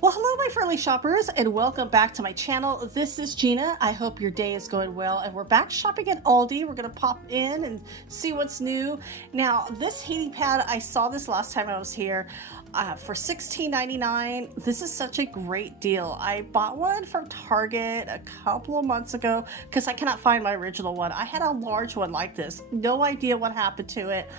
Well, hello, my friendly shoppers, and welcome back to my channel. This is Gina. I hope your day is going well, and we're back shopping at ALDI. We're going to pop in and see what's new. Now, this heating pad, I saw this last time I was here for $16.99. This is such a great deal. I bought one from Target a couple of months ago because I cannot find my original one. I had a large one like this. No idea what happened to it.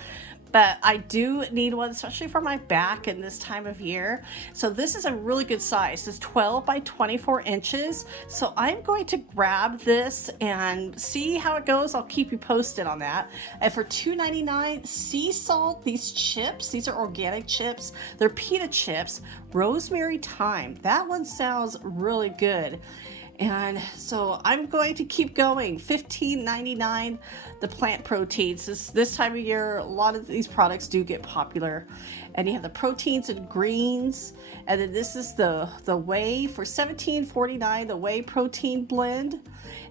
But I do need one, especially for my back in this time of year. So this is a really good size. It's 12 by 24 inches. So I'm going to grab this and see how it goes. I'll keep you posted on that. And for $2.99, sea salt, these chips, these are organic chips. They're pita chips, rosemary thyme. That one sounds really good. And so I'm going to keep going. $15.99, the plant proteins. This time of year, a lot of these products do get popular. And you have the proteins and greens. And then this is the whey for $17.49, the whey protein blend.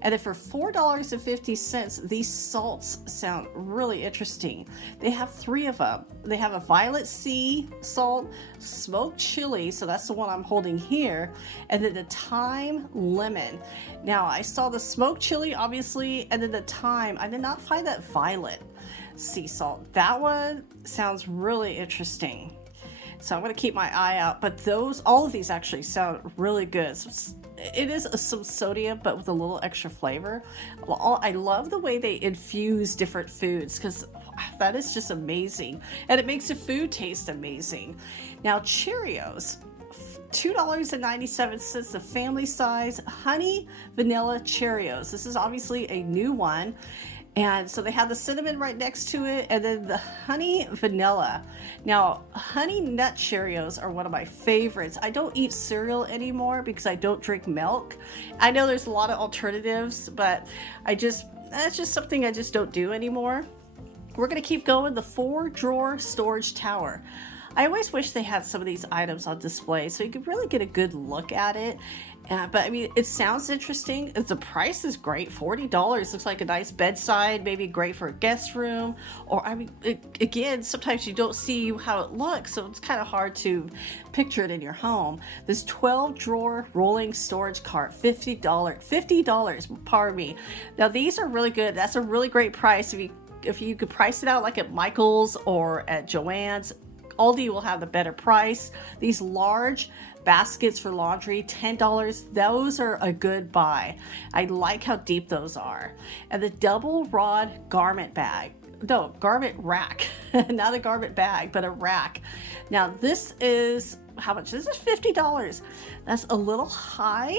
And then for $4.50, these salts sound really interesting. They have 3 of them. They have a violet sea salt, smoked chili, so that's the one I'm holding here, and then the thyme lemon. Now, I saw the smoked chili, obviously, and then the thyme. I did not find that violet sea salt. That one sounds really interesting. So I'm going to keep my eye out, but all of these actually sound really good. So it is some sodium, but with a little extra flavor. I love the way they infuse different foods because that is just amazing. And it makes the food taste amazing. Now, Cheerios, $2.97, the family size honey vanilla Cheerios. This is obviously a new one. And so they have the cinnamon right next to it, and then the honey vanilla. Now, honey nut Cheerios are one of my favorites. I don't eat cereal anymore because I don't drink milk. I know there's a lot of alternatives, but that's just something I just don't do anymore. We're going to keep going. The 4-drawer storage tower. I always wish they had some of these items on display so you could really get a good look at it. But I mean, it sounds interesting. The price is great. $40 looks like a nice bedside, maybe great for a guest room. Or I mean, again, sometimes you don't see how it looks, so it's kind of hard to picture it in your home. This 12-drawer rolling storage cart, $50, pardon me. Now these are really good. That's a really great price. If you could price it out like at Michael's or at Joann's, ALDI will have the better price. These large baskets for laundry, $10. Those are a good buy. I like how deep those are. And the double rod garment bag. No, garment rack. Not a garment bag, but a rack. Now this is, how much? This is $50. That's a little high.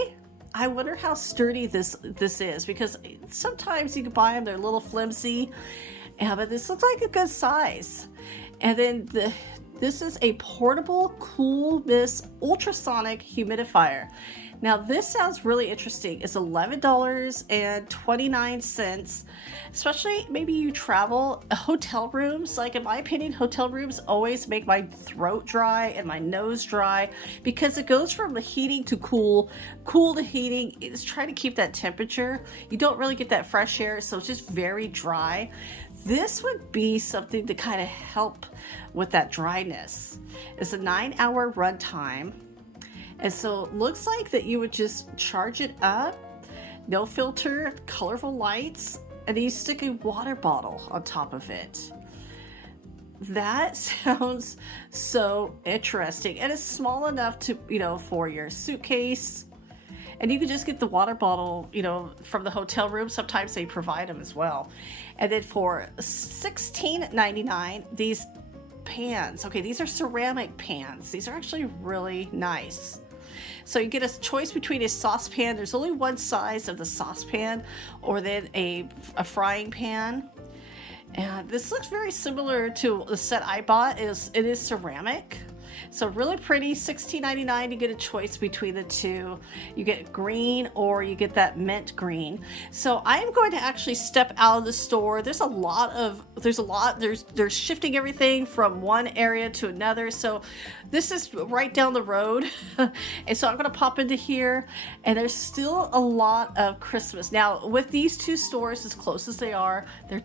I wonder how sturdy this is, because sometimes you can buy them, they're a little flimsy. Yeah, but this looks like a good size. And then this is a portable Cool Mist ultrasonic humidifier. Now this sounds really interesting. It's $11.29, especially maybe you travel. Hotel rooms, like in my opinion, hotel rooms always make my throat dry and my nose dry because it goes from the heating to cool to heating. It's trying to keep that temperature. You don't really get that fresh air, so it's just very dry. This would be something to kind of help with that dryness. It's a 9-hour runtime. And so it looks like that you would just charge it up, no filter, colorful lights, and then you stick a water bottle on top of it. That sounds so interesting. And it's small enough to, for your suitcase. And you can just get the water bottle, from the hotel room. Sometimes they provide them as well. And then for $16.99, these pans. Okay, these are ceramic pans. These are actually really nice. So you get a choice between a saucepan. There's only one size of the saucepan, or then a frying pan. And this looks very similar to the set I bought. It is ceramic. So really pretty, $16.99. You get a choice between the two. You get green or you get that mint green. So I am going to actually step out of the store. They're shifting everything from one area to another. So this is right down the road. And so I'm going to pop into here, and there's still a lot of Christmas. Now with these two stores, as close as they are, they're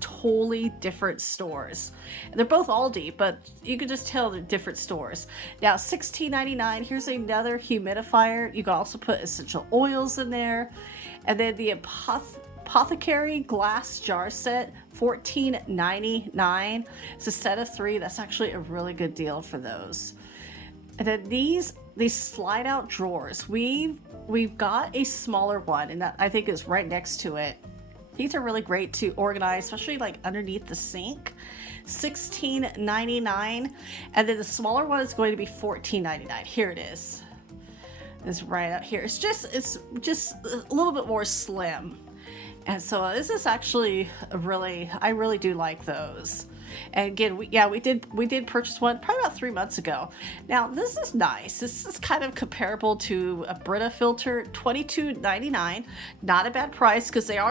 totally different stores. And they're both ALDI, but you can just tell they're different stores. stores. Now $16.99. Here's another humidifier. You can also put essential oils in there. And then the apothecary glass jar set, $14.99. It's a set of 3. That's actually a really good deal for those. And then these slide out drawers. We've got a smaller one, and that I think is right next to it. These are really great to organize, especially like underneath the sink. $16.99. And then the smaller one is going to be $14.99. Here it is. It's right up here. It's just a little bit more slim. And so this is actually I really do like those. And again, we did purchase one probably about 3 months ago. Now this is nice. This is kind of comparable to a Brita filter, $22.99. Not a bad price because they are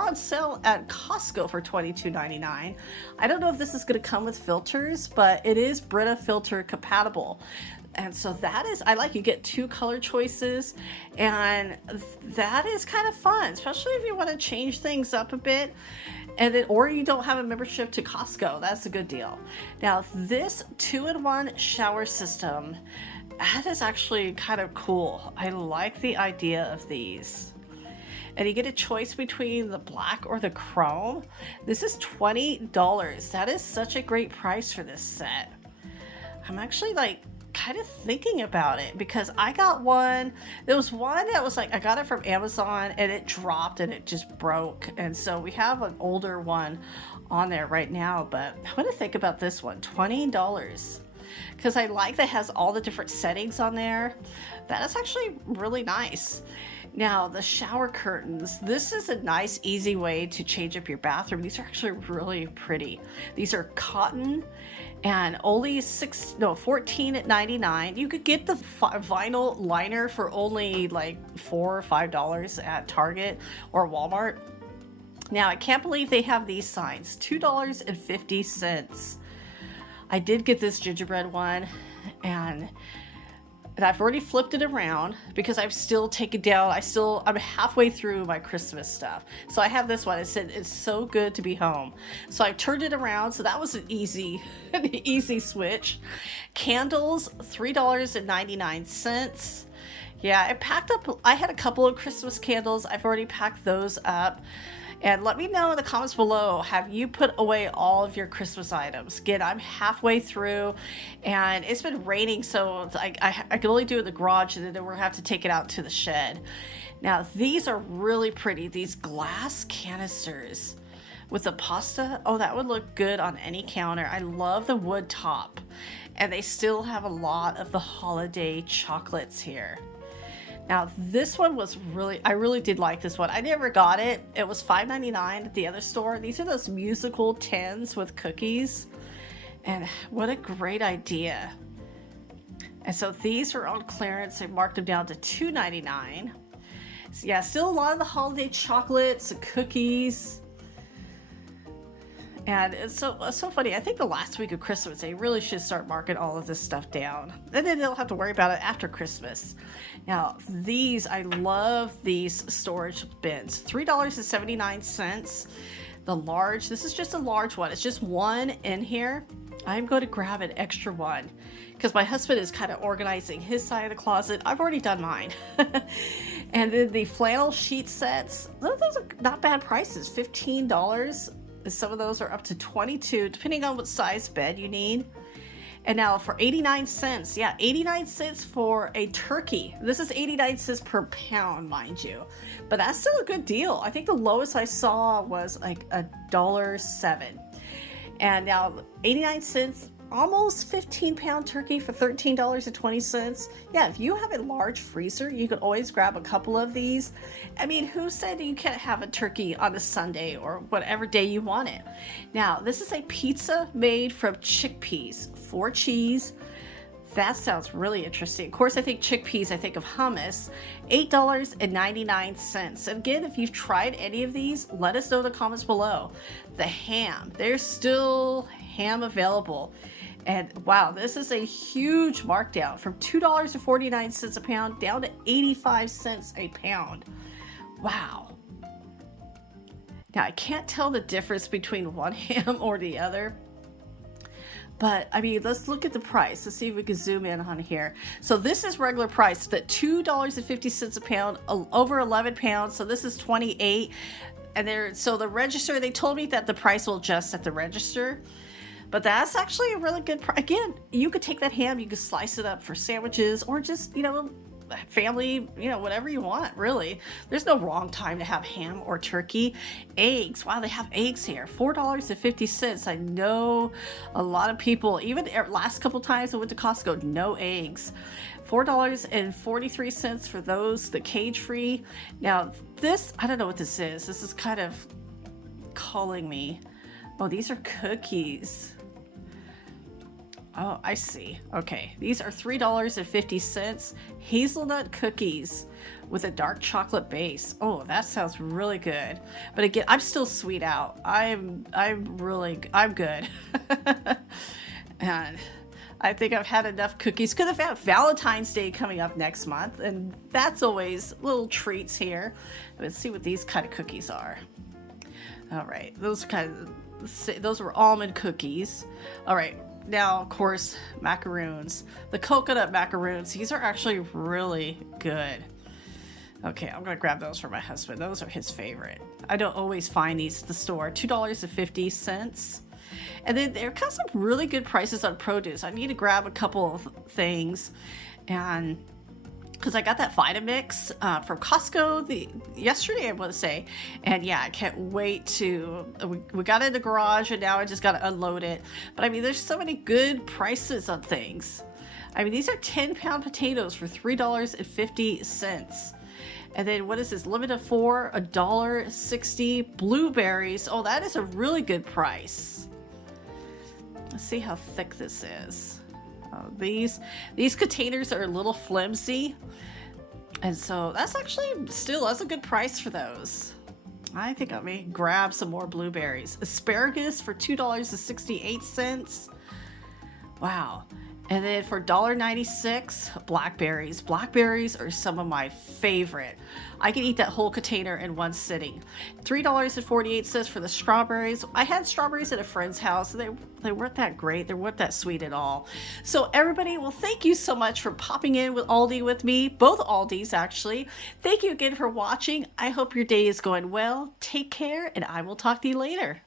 on sale at Costco for $22.99. I don't know if this is going to come with filters, but it is Brita filter compatible. And so that is, you get 2 color choices, and that is kind of fun, especially if you want to change things up a bit, and then, or you don't have a membership to Costco. That's a good deal. Now this 2-in-1 shower system, that is actually kind of cool. I like the idea of these. And you get a choice between the black or the chrome. This is $20. That is such a great price for this set. I'm actually kind of thinking about it because I got one. There was one that was I got it from Amazon and it dropped and it just broke. And so we have an older one on there right now, but I want to think about this one, $20. Because I like that it has all the different settings on there. That is actually really nice. Now the shower curtains, this is a nice easy way to change up your bathroom. These are actually really pretty. These are cotton and only $14.99. You could get the vinyl liner for only $4 or $5 at Target or Walmart. Now I can't believe they have these signs, $2.50. I did get this gingerbread one, and I've already flipped it around because I've still taken down, I'm halfway through my Christmas stuff. So I have this one. It said, it's so good to be home. So I turned it around. So that was an easy switch. Candles, $3.99. Yeah, I packed up, I had a couple of Christmas candles. I've already packed those up. And let me know in the comments below, have you put away all of your Christmas items? Again, I'm halfway through and it's been raining, so I can only do it in the garage, and then we're gonna have to take it out to the shed. Now, these are really pretty, these glass canisters with the pasta. Oh, that would look good on any counter. I love the wood top, and they still have a lot of the holiday chocolates here. Now this one was I really did like this one. I never got it. It was $5.99 at the other store. These are those musical tins with cookies. And what a great idea. And so these are on clearance. They marked them down to $2.99. So yeah, still a lot of the holiday chocolates and cookies. And it's so funny. I think the last week of Christmas, they really should start marking all of this stuff down. And then they'll have to worry about it after Christmas. Now, I love these storage bins. $3.79. The large, this is just a large one. It's just one in here. I'm going to grab an extra one because my husband is kind of organizing his side of the closet. I've already done mine. And then the flannel sheet sets, those are not bad prices, $15. Some of those are up to $22, depending on what size bed you need. And now for 89 cents, yeah, 89 cents for a turkey. This is 89 cents per pound, mind you. But that's still a good deal. I think the lowest I saw was $1.07. And now 89 cents, almost 15-pound turkey for $13.20. Yeah, if you have a large freezer, you can always grab a couple of these. I mean, who said you can't have a turkey on a Sunday or whatever day you want it? Now, this is a pizza made from chickpeas, 4 cheese. That sounds really interesting. Of course, I think chickpeas, I think of hummus. $8.99. And again, if you've tried any of these, let us know in the comments below. The ham, there's still ham available. And wow, this is a huge markdown from $2.49 a pound down to 85 cents a pound. Wow. Now, I can't tell the difference between one ham or the other, But I mean, let's look at the price. Let's see if we can zoom in on here. So this is regular price, at $2.50 a pound, over 11 pounds. So this is 28. And so the register, they told me that the price will adjust at the register. But that's actually a really good price. Again, you could take that ham, you could slice it up for sandwiches, or just, family, whatever you want, really. There's no wrong time to have ham or turkey. Eggs, wow, they have eggs here, $4.50. I know a lot of people, even last couple times I went to Costco, no eggs. $4.43 for those, the cage free. Now this, I don't know what this is. This is kind of calling me. Oh, these are cookies. Oh, I see. Okay, these are $3.50. Hazelnut cookies with a dark chocolate base. Oh, that sounds really good. But again, I'm still sweet out. I'm good. And I think I've had enough cookies because I've had Valentine's Day coming up next month, and that's always little treats here. Let's see what these kind of cookies are. All right, those were almond cookies. All right. Now, of course, macaroons. The coconut macaroons. These are actually really good. Okay, I'm going to grab those for my husband. Those are his favorite. I don't always find these at the store. $2.50. And then there are some really good prices on produce. I need to grab a couple of things. And because I got that Vitamix from Costco yesterday, I want to say. And yeah, I can't wait to, we got it in the garage and now I just got to unload it. But I mean, there's so many good prices on things. I mean, these are 10-pound potatoes for $3.50. And then what is this? Limit of 4, $1.60. Blueberries. Oh, that is a really good price. Let's see how thick this is. These containers are a little flimsy, and so that's a good price for those. I think I may grab some more blueberries. Asparagus for $2.68. Wow. And then for $1.96, blackberries. Blackberries are some of my favorite. I can eat that whole container in one sitting. $3.48 for the strawberries. I had strawberries at a friend's house. They weren't that great. They weren't that sweet at all. So everybody, well, thank you so much for popping in with Aldi with me. Both Aldis, actually. Thank you again for watching. I hope your day is going well. Take care, and I will talk to you later.